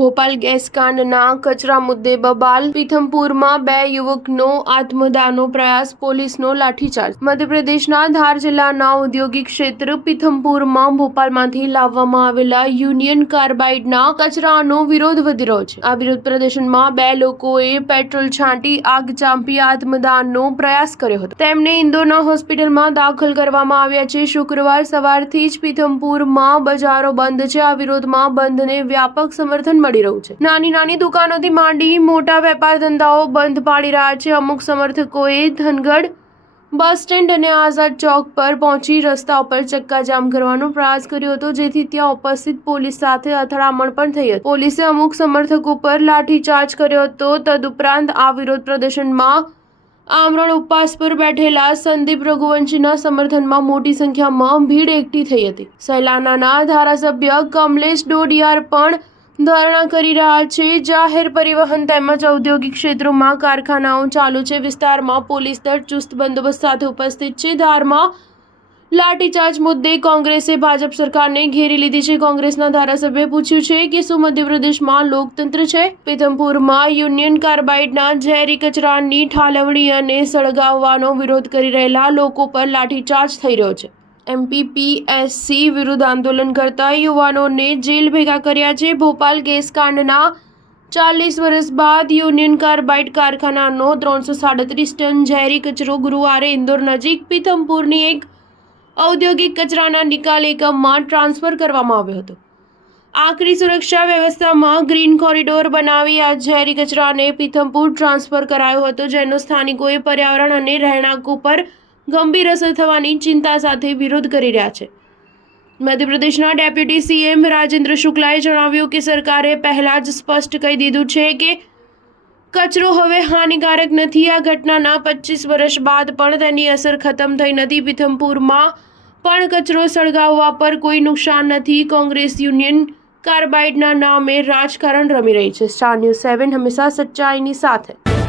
Bhopal gas કાંડના કચરા મુદ્દે બબાલ પીથમપુરમાં 2 યુવકનો આત્મદાહનો પ્રયાસ, પોલીસનો લાઠીચાર્જ। મધ્યપ્રદેશના ધાર જિલ્લાના ઔદ્યોગિક ક્ષેત્ર પીથમપુરમાં ભોપાલમાંથી લાવવામાં આવેલા યુનિયન કાર્બાઇડના કચરાનો વિરોધ વધી રહ્યો છે। આ વિરોધ પ્રદર્શનમાં 2 લોકોએ પેટ્રોલ છાંટી આગ ચાંપી આત્મદાહનો પ્રયાસ કર્યો હતો। તેમને ઇન્દોરના હોસ્પિટલમાં દાખલ કરવામાં આવ્યા છે। શુક્રવાર સવારથી જ પીથમપુરમાં બજારો બંધ છે। આ વિરોધમાં બંધને વ્યાપક સમર્થન મળી રહ્યું છે। નાની દુકાનોથી માંડી મોટા વેપાર ધંધાઓ બંધ પાડી રહ્યા છે। અમુક સમર્થકોએ ધનગઢ બસ સ્ટેન્ડ અને આઝાદ ચોક પર પહોંચી રસ્તા ઉપર ચક્કાજામ કરવાનો પ્રયાસ કર્યો હતો, જેથી ત્યાં ઉપસ્થિત પોલીસ સાથે અથડામણ પણ થઈ હતી। પોલીસે અમુક સમર્થકો પર લાઠીચાર્જ કર્યો હતો। તદુપરાંત આ વિરોધ પ્રદર્શનમાં આમરણ ઉપવાસ પર બેઠેલા સંદીપ રઘુવંશીના સમર્થનમાં મોટી સંખ્યામાં ભીડ એકઠી થઈ હતી। સહેલાણાના ધારાસભ્ય કમલેશ ડોડિયાર પણ ધરણા કરી રહ્યા છે। જાહેર પરિવહન તેમજ ઔદ્યોગિક ક્ષેત્રોમાં કારખાનાઓ ચાલુ છે। વિસ્તારમાં પોલીસ દળ ચુસ્ત બંદોબસ્ત સાથે ઉપસ્થિત છે। ધારમાં લાઠીચાર્જ મુદ્દે કોંગ્રેસે ભાજપ સરકારને ઘેરી લીધી છે। કોંગ્રેસના ધારાસભ્યએ પૂછ્યું છે કે શું મધ્યપ્રદેશમાં લોકતંત્ર છે? પીથમપુરમાં યુનિયન કાર્બાઇડના ઝેરી કચરાની ઠાલવણી અને સળગાવવાનો વિરોધ કરી રહેલા લોકો પર લાઠીચાર્જ થઈ રહ્યો છે। એમપીપીએસસી વિરુદ્ધ આંદોલન કરતા યુવાનોને જેલ ભેગા કર્યા છે। ભોપાલ ગેસ કાંડના 40 વર્ષ બાદ યુનિયન કાર્બાઇડ કારખાનાનો 337 ટન ઝેરી કચરો ગુરુવારે ઇન્દોર નજીક પીથમપુરની એક ઔદ્યોગિક કચરાના નિકાલ એકમમાં ટ્રાન્સફર કરવામાં આવ્યો હતો। આકરી સુરક્ષા વ્યવસ્થામાં ગ્રીન કોરિડોર બનાવી આ ઝેરી કચરાને પીથમપુર ટ્રાન્સફર કરાયો હતો, જેનો સ્થાનિકોએ પર્યાવરણ અને રહેણાંકો પર ગંભીર અસર થવાની ચિંતા સાથે વિરોધ કરી રહ્યા છે। મધ્યપ્રદેશના ડેપ્યુટી સીએમ રાજેન્દ્ર શુક્લાએ જણાવ્યું કે સરકારે પહેલા જ સ્પષ્ટ કહી દીધું છે કે કચરો હવે હાનિકારક નથી। આ ઘટનાના 25 વર્ષ બાદ પણ તેની અસર ખતમ થઈ નથી। પીથમપુરમાં પણ કચરો સળગાવવા પર કોઈ નુકસાન નથી। કોંગ્રેસ યુનિયન કાર્બાઇડના નામે રાજકારણ રમી રહી છે। સ્ટાર ન્યૂઝ 7 હંમેશા સચ્ચાઈની સાથે।